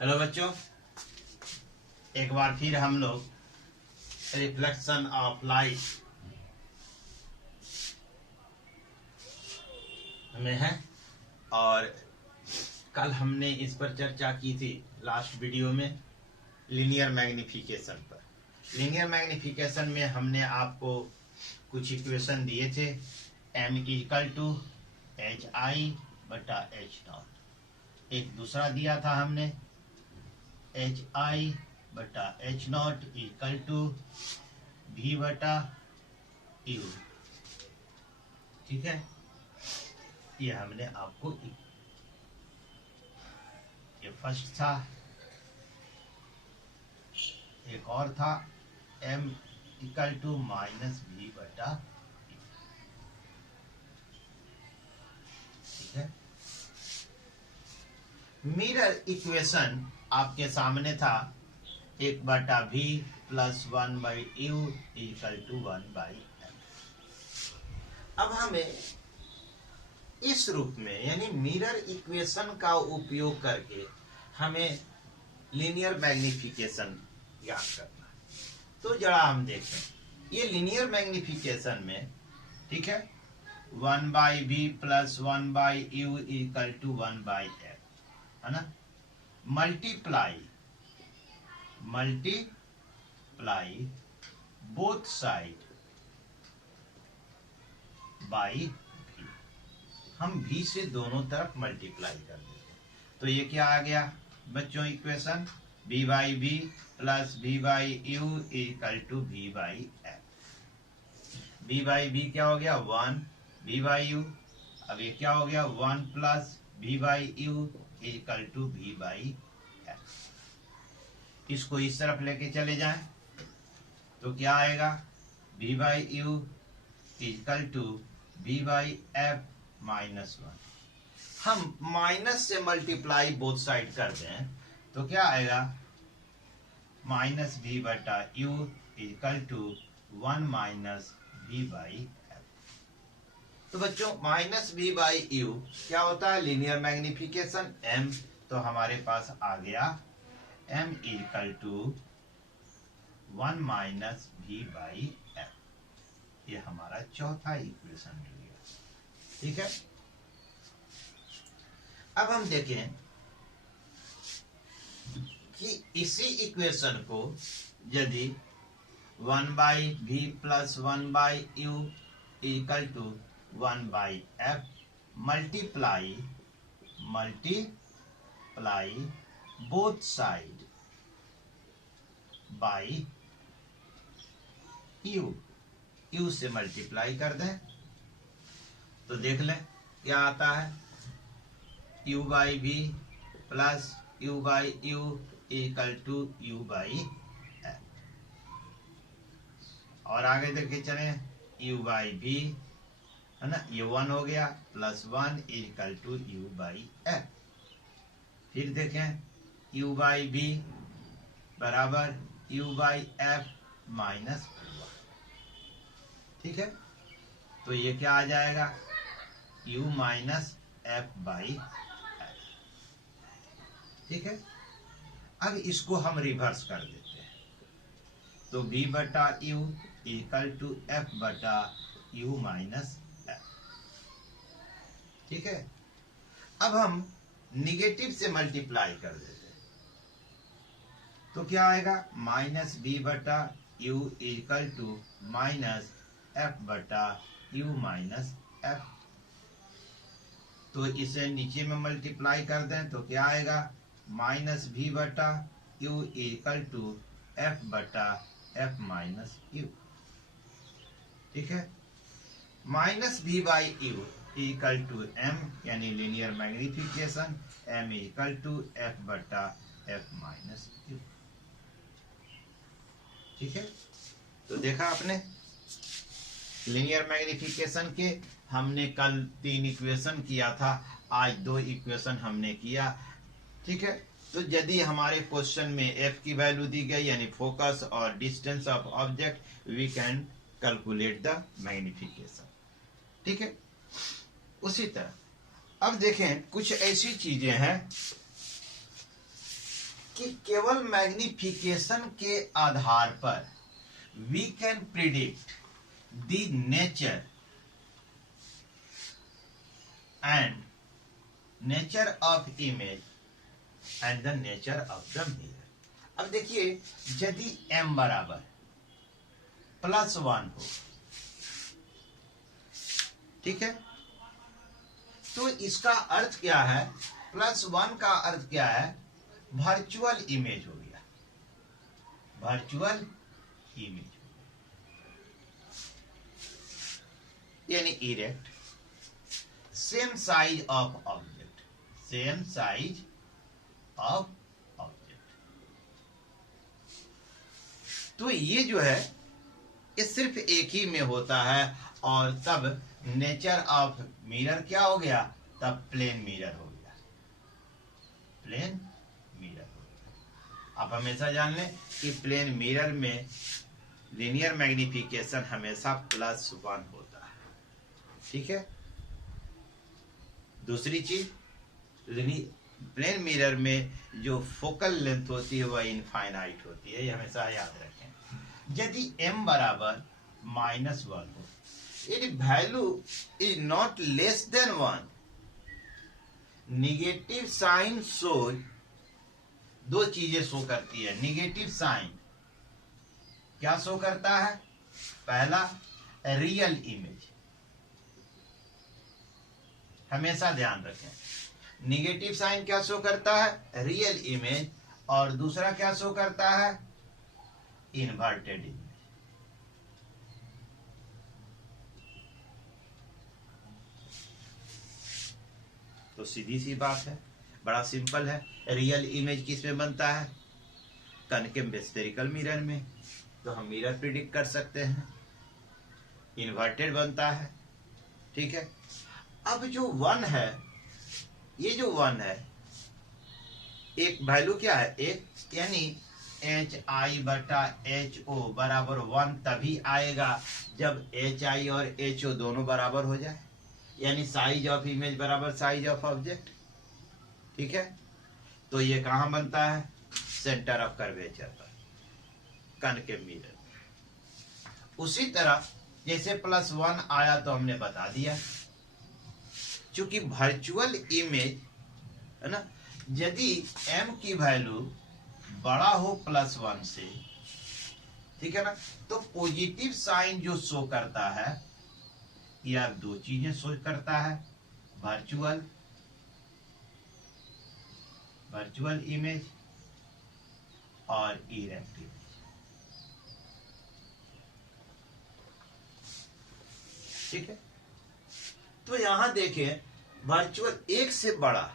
Hello बच्चों, एक बार फिर हम लोग रिफ्लेक्शन ऑफ लाइट में हैं और कल हमने इस पर चर्चा की थी लास्ट वीडियो में लीनियर मैग्निफिकेशन पर। लीनियर मैग्निफिकेशन में हमने आपको कुछ इक्वेशन दिए थे। m equal to H I बटा एच नॉट। एक दूसरा दिया था हमने एच आई बटा H naught equal to v बटा यू। ठीक है, ये हमने आपको ये फर्स्ट था। एक और था m equal to minus v बटा u। ठीक है, मिरर इक्वेशन आपके सामने था, एक बटा v plus one by you equal to one by M. अब हमें इस रूप में यानी मिरर इक्वेशन का उपयोग करके हमें लीनियर मैग्निफिकेशन ज्ञात करना है। तो जरा हम देखें ये लीनियर मैग्निफिकेशन में, ठीक है, one by we plus one by you equal to one by M, है ना। Multiply both side by v। हम v से दोनों तरफ मल्टीप्लाई कर देते हैं तो ये क्या आ गया बच्चों equation v by we plus v by you equal to v by M. v by V क्या हो गया वन v बाई यू। अब ये क्या हो गया one plus v by you equal to v by M. इसको इस तरफ लेके चले जाएं तो क्या आएगा v by you equal to v by F minus one. हम माइनस से मल्टीप्लाई बोथ साइड कर दें तो क्या आएगा माइनस v बटा U equal to one minus v by F. तो बच्चों माइनस v बाई यू क्या होता है लीनियर मैग्निफिकेशन m। तो हमारे पास आ गया m equal to one minus v by F. ये हमारा चौथा इक्वेशन मिल गया। ठीक है, अब हम देखें कि इसी इक्वेशन को यदि one by we plus one by you equal to one by f multiply both side by u से मल्टीप्लाई कर दें तो देख लें क्या आता है u by we plus u by you equal to u by f. और आगे देखे चले u बाई वी, है ना, ये वन हो गया plus one equal to u by f. फिर देखें u बाई वी बराबर u by F minus one. ठीक है, तो ये क्या आ जाएगा u minus f by f. ठीक है, अब इसको हम रिवर्स कर देते हैं तो v बटा u इक्वल टू एफ बटा u माइनस एफ। ठीक है, अब हम निगेटिव से मल्टीप्लाई कर देते हैं तो क्या आएगा माइनस v बटा u equal to minus f बटा u माइनस एफ। तो इसे नीचे में मल्टीप्लाई कर दें तो क्या आएगा माइनस v बटा u इक्वल टू एफ बटा एफ माइनस यू। ठीक है, minus v by you equal to m यानी linear magnification m equal to f बटा एफ माइनस यू। ठीक है, तो देखा आपने लीनियर मैग्निफिकेशन के हमने कल 3 इक्वेशन किया था, आज 2 इक्वेशन हमने किया। ठीक है, तो यदि हमारे क्वेश्चन में f की वैल्यू दी गई यानी फोकस और distance of object, we can calculate the magnification. ठीक है, उसी तरह अब देखें कुछ ऐसी चीजें हैं कि केवल मैग्निफिकेशन के आधार पर we can predict the nature of image and the nature of the mirror. अब देखिए, यदि m बराबर +1 हो, ठीक है, तो इसका अर्थ क्या है? +1 का अर्थ क्या है? वर्चुअल इमेज हो गया, वर्चुअल इमेज यानी erect, same size of object, same size of object. तो ये जो है ये सिर्फ एक ही में होता है, और तब नेचर ऑफ मिरर क्या हो गया? तब प्लेन मिरर हो गया, प्लेन मिरर हो गया। आप हमेशा जान लें कि प्लेन मिरर में लीनियर मैग्निफिकेशन हमेशा +1 होता है, ठीक है। दूसरी चीज, प्लेन मिरर में जो फोकल लेंथ होती है वह इनफाइनाइट होती है, ये हमेशा याद रखें। यदि m बराबर -1 हो, यदि value is not less than 1, negative sign show, दो चीजें शो करती है। निगेटिव साइन क्या शो करता है? पहला, रियल इमेज, हमेशा ध्यान रखें, निगेटिव साइन क्या शो करता है? Real image. और दूसरा क्या शो करता है? Inverted image. तो सीधी सी बात है, बड़ा सिंपल है। रियल इमेज किस में बनता है? कनकेव स्फेरिकल मिरर में, तो हम मिरर प्रिडिक्ट कर सकते हैं। इन्वर्टेड बनता है, ठीक है। अब जो 1 है, ये जो 1 है, एक वैल्यू क्या है? एक, यानी HI/HO बराबर 1 तभी आएगा जब HI और HO दोनों बराबर हो जाए, यानी साइज ऑफ इमेज बराबर साइज ऑफ ऑब्जेक्ट, ठीक है। तो ये कहां बनता है? सेंटर ऑफ कर्वेचर पर, कनकेव मिरर। उसी तरह जैसे +1 आया तो हमने बता दिया, चूंकि वर्चुअल इमेज है ना, यदि m की वैल्यू बड़ा हो +1 से, ठीक है ना, तो पॉजिटिव साइन जो शो करता है, या दो चीजें शो करता है, वर्चुअल इमेज और इरेक्ट इमेज, ठीक है। तो यहां देखें, वर्चुअल एक से बड़ा,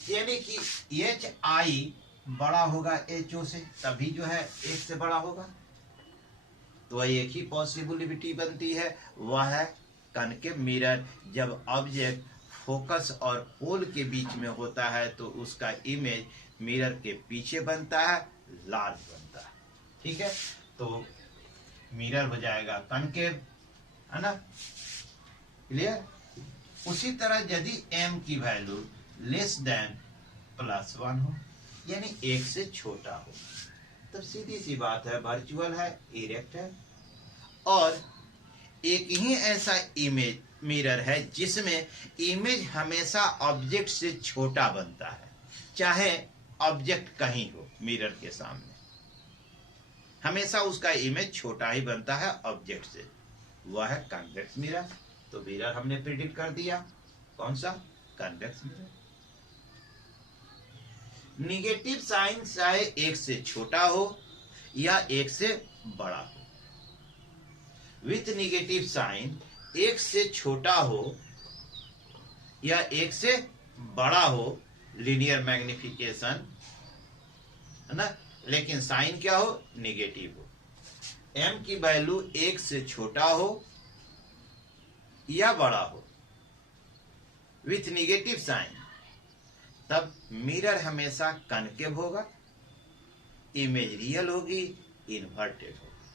यानी कि HI बड़ा होगा HO से, तभी जो है एक से बड़ा होगा। तो एक ही पॉसिबिलिटी बनती है, वह है कनकेव मिरर। जब ऑब्जेक्ट फोकस और पोल के बीच में होता है तो उसका इमेज मिरर के पीछे बनता है, लार्ज बनता है, ठीक है। तो मिरर हो जाएगा कनकेव, है ना, क्लियर। उसी तरह यदि m की वैल्यू लेस देन +1 हो, यानी एक से छोटा हो, तब सीधी सी बात है, वर्चुअल है, इरेक्ट है। और एक ही ऐसा इमेज मिरर है जिसमें इमेज हमेशा ऑब्जेक्ट से छोटा बनता है, चाहे ऑब्जेक्ट कहीं हो, मिरर के सामने हमेशा उसका इमेज छोटा ही बनता है ऑब्जेक्ट से, वह है कन्वेक्स मिरर। तो मिरर हमने प्रिडिक्ट कर दिया, कौन सा? Convex mirror. निगेटिव साइन चाहे एक से छोटा हो या एक से बड़ा हो, विथ निगेटिव साइन एक से छोटा हो या एक से बड़ा हो, लीनियर मैग्निफिकेशन, है ना, लेकिन साइन क्या हो? निगेटिव हो। m की वैल्यू एक से छोटा हो या बड़ा हो विथ निगेटिव साइन, तब मिरर हमेशा कनकेव होगा, इमेज रियल होगी, इन्वर्टेड होगी,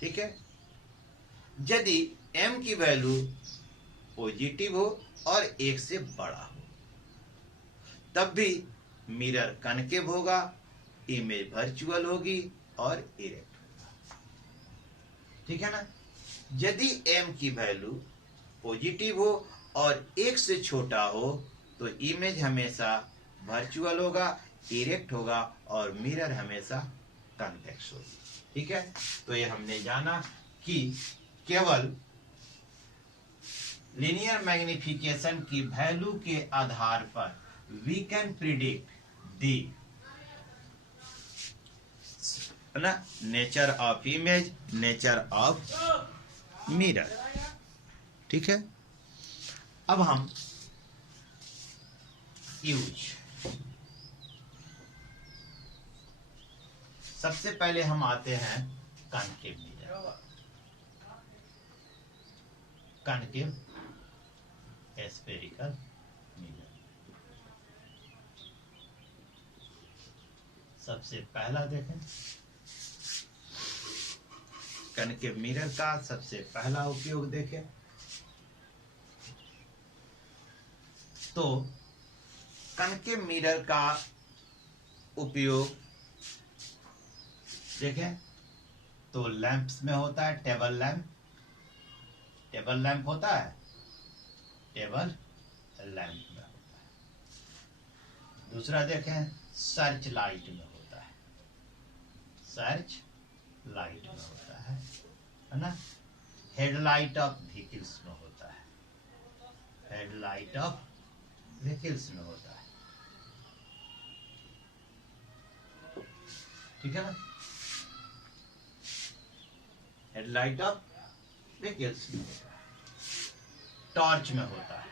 ठीक है। यदि m की वैल्यू पॉजिटिव हो और एक से बड़ा हो, तब भी मिरर कनकेव होगा, इमेज वर्चुअल होगी और इरेक्ट होगा। ठीक है ना। यदि m की वैल्यू पॉजिटिव हो और 1 से छोटा हो तो इमेज हमेशा वर्चुअल होगा, इरेक्ट होगा और मिरर हमेशा कन्वेक्स होगी। ठीक है। तो ये हमने जाना कि केवल लीनियर मैग्निफिकेशन की वैल्यू के आधार पर वी कैन प्रिडिक्ट दी ना nature of image, nature of mirror. ठीक है। अब हम यूज, सबसे पहले हम आते हैं concave mirror, concave spherical mirror. सबसे पहला देखें कॉन्केव मिरर का सबसे पहला उपयोग देखें तो कॉन्केव मिरर का उपयोग देखें तो लैंप्स में होता है, टेबल लैंप, टेबल लैंप होता है, टेबल लैंप में होता है। दूसरा देखें सर्च लाइट में होता है, सर्च लाइट में होता है ना। हेडलाइट ऑफ व्हीकल्स में होता है, हेडलाइट ऑफ व्हीकल्स में होता है। ठीक है ना। हेडलाइट ऑफ व्हीकल्स में होता है, टॉर्च में होता है।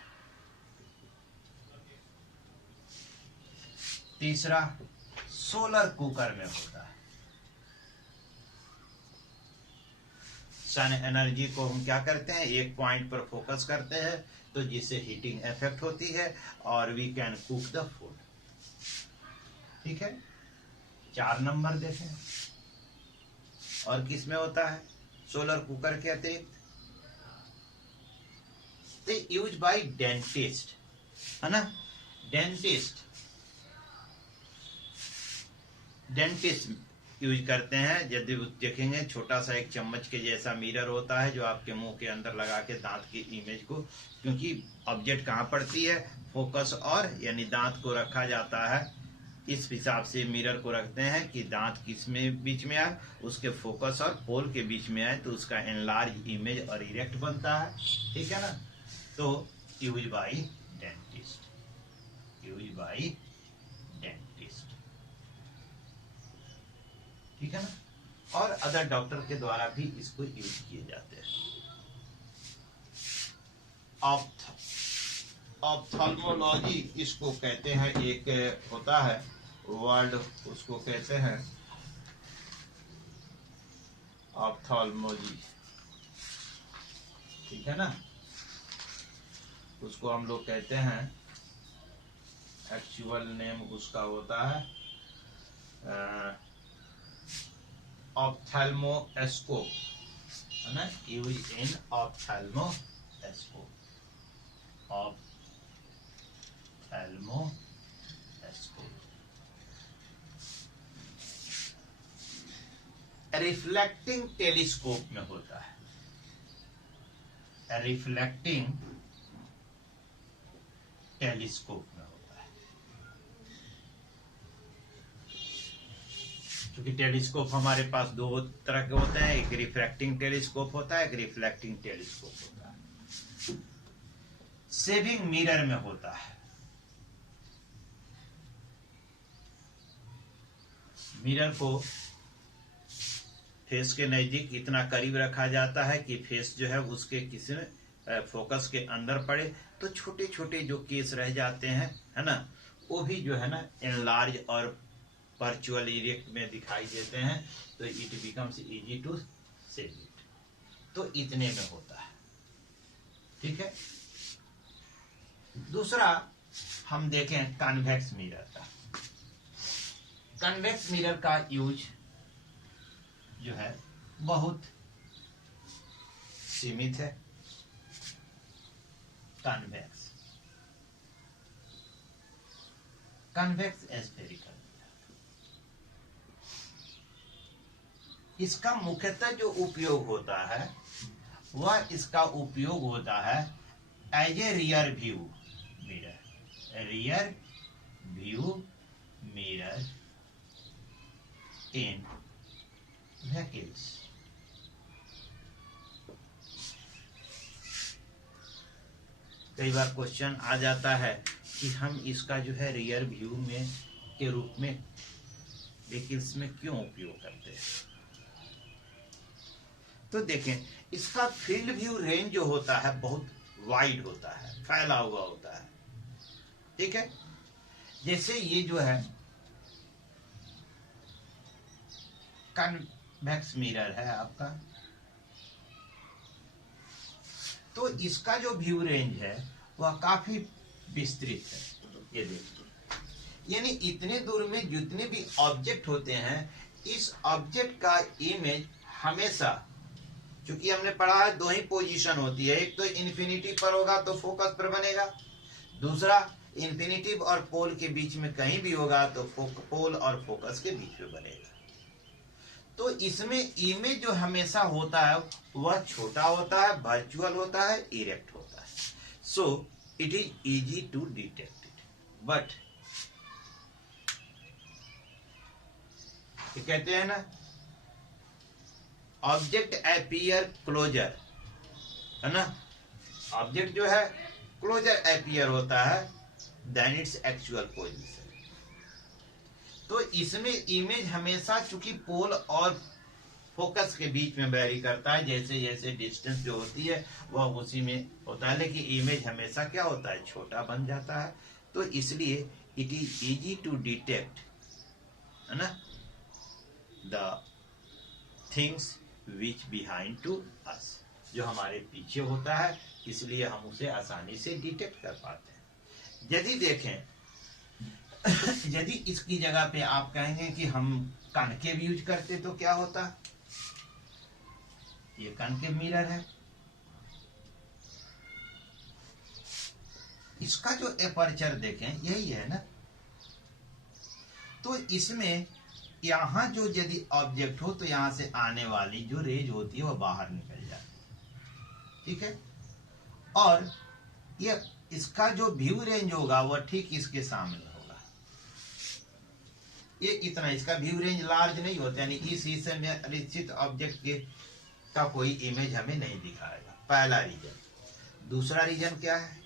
तीसरा सोलर कुकर में होता है। सन एनर्जी को हम क्या करते हैं, एक पॉइंट पर फोकस करते हैं तो जिससे हीटिंग इफेक्ट होती है और we can cook the food. ठीक है। 4 नंबर देखें और किस में होता है सोलर कुकर के अतिरिक्त, यूज बाय डेंटिस्ट, है ना। डेंटिस्ट यूज करते हैं। यदि देखेंगे छोटा सा एक चम्मच के जैसा मिरर होता है जो आपके मुंह के अंदर लगा के दांत की इमेज को, क्योंकि ऑब्जेक्ट कहाँ पड़ती है, फोकस और यानी दांत को रखा जाता है, इस हिसाब से मिरर को रखते हैं कि दांत किस में बीच में आए, उसके फोकस और होल के बीच में आए तो उसका एनलार्ज इमेज और इरेक्ट बनता है। ठीक है ना। तो use by dentist, use by dentist. ठीक है ना। और अदर डॉक्टर के द्वारा भी इसको यूज किए जाते हैं। ऑप्थेल्मोलॉजी इसको कहते हैं, एक होता है वर्ड उसको कहते हैं ऑप्थेल्मोलॉजी। ठीक है ना। उसको हम लोग कहते हैं, एक्चुअल नेम उसका होता है ऑप्थेल्मोस्कोप, है ना। Use in ophthalmoscope, ophthalmoscope. Reflecting telescope में होता है, रिफ्लेक्टिंग टेलीस्कोप में होता है। क्योंकि टेलीस्कोप हमारे पास 2 तरह के होते हैं, एक रिफ्रैक्टिंग टेलीस्कोप होता है, एक रिफ्लेक्टिंग टेलीस्कोप होता है। सेविंग मिरर में होता है, मिरर को फेस के नजदीक इतना करीब रखा जाता है कि फेस जो है उसके किसी फोकस के अंदर पड़े तो छोटे छोटे जो केस रह जाते हैं, है ना, वो भी जो है ना एनलार्ज और वर्चुअल इरेक्ट में दिखाई देते हैं, तो it becomes easy to save it. तो इतने में होता है। ठीक है। दूसरा हम देखें कन्वेक्स मिरर का। कन्वेक्स मिरर का यूज जो है बहुत सीमित है। Convex convex spherical. इसका मुख्यतः जो उपयोग होता है वह इसका उपयोग होता है as a rear view mirror, rear view mirror in vehicles. कई बार क्वेश्चन आ जाता है कि हम इसका जो है रियर व्यू में के रूप में व्हीकल्स में क्यों उपयोग करते हैं। तो देखें, इसका फील्ड व्यू रेंज जो होता है बहुत वाइड होता है, फैला हुआ होता है। ठीक है, जैसे ये जो है कन्वेक्स मिरर है आपका, तो इसका जो व्यू रेंज है वह काफी विस्तृत है। ये देखिए, यानी इतने दूर में जितने भी ऑब्जेक्ट होते हैं, इस ऑब्जेक्ट का इमेज हमेशा, क्योंकि हमने पढ़ा है दो ही पोजीशन होती है, एक तो इन्फिनिटी पर होगा तो फोकस पर बनेगा, दूसरा इन्फिनिटिव और पोल के बीच में कहीं भी होगा तो पोल और फोकस के बीच में बनेगा। तो इसमें इमेज जो हमेशा होता है वह छोटा होता है, वर्चुअल होता है, इरेक्ट होता है। So it is easy to detect it, but ये कहते हैं ना, ऑब्जेक्ट अपीयर क्लोजर, है ना, ऑब्जेक्ट जो है क्लोजर अपीयर होता है देन इट्स एक्चुअल पोजीशन। तो इसमें इमेज हमेशा चूंकि पोल और फोकस के बीच में वेरी करता है, जैसे जैसे डिस्टेंस जो होती है वह उसी में होता है, लेकिन इमेज हमेशा क्या होता है, छोटा बन जाता है। तो इसलिए it is easy to detect, है ना, the things which behind to us, जो हमारे पीछे होता है, इसलिए हम उसे आसानी से डिटेक्ट कर पाते हैं। यदि देखें, यदि इसकी जगह पे आप कहेंगे कि हम कनकेव यूज करते तो क्या होता, ये कनकेव मिरर है, इसका जो एपर्चर देखें यही है ना, तो इसमें यहां जो यदि ऑब्जेक्ट हो तो यहां से आने वाली जो रेज होती है वह बाहर निकल जाती है। ठीक है, और ये इसका जो व्यू रेंज होगा वह ठीक इसके सामने होगा। ये इतना, इसका व्यू रेंज लार्ज नहीं होता, यानी इस हिस्से में निश्चित ऑब्जेक्ट के का कोई इमेज हमें नहीं दिखाएगा, पहला रीजन। दूसरा रीजन क्या है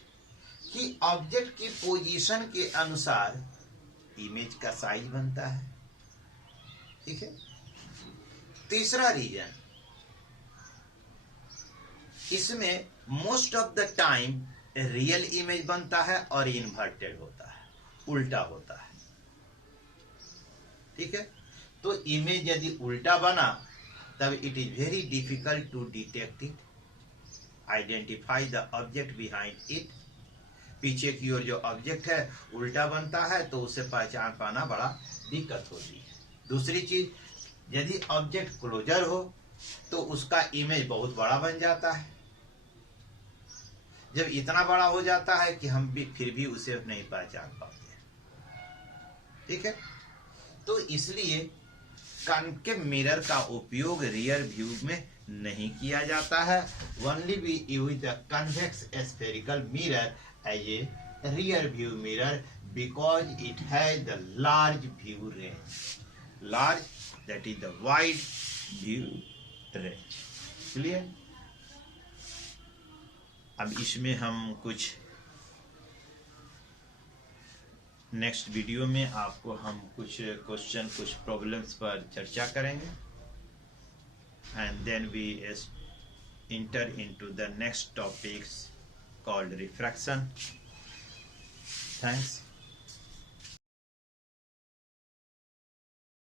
कि ऑब्जेक्ट की पोजीशन के अनुसार इमेज का साइज बनता है। ठीक है, तीसरा रीजन, इसमें most of the time real image बनता है और इन्वर्टेड होता है, उल्टा होता है। ठीक है, तो इमेज यदि उल्टा बना तब it is very difficult to detect it, identify the object behind it. पीछे की ओर जो ऑब्जेक्ट है उल्टा बनता है तो उसे पहचान पाना बड़ा दिक्कत होती है। दूसरी चीज, यदि ऑब्जेक्ट क्लोजर हो तो उसका इमेज बहुत बड़ा बन जाता है, जब इतना बड़ा हो जाता है कि हम भी फिर भी उसे नहीं पहचान पाते। ठीक है, तो इसलिए कनकेव मिरर का उपयोग रियर व्यू में नहीं किया जाता है। Only we use the convex spherical mirror as a rear view mirror because it has the large view range, large that is the wide view range. Clear? अब इसमें हम कुछ नेक्स्ट वीडियो में आपको हम कुछ क्वेश्चन, कुछ प्रॉब्लम्स पर चर्चा करेंगे, and then we enter into the next topics called refraction. Thanks.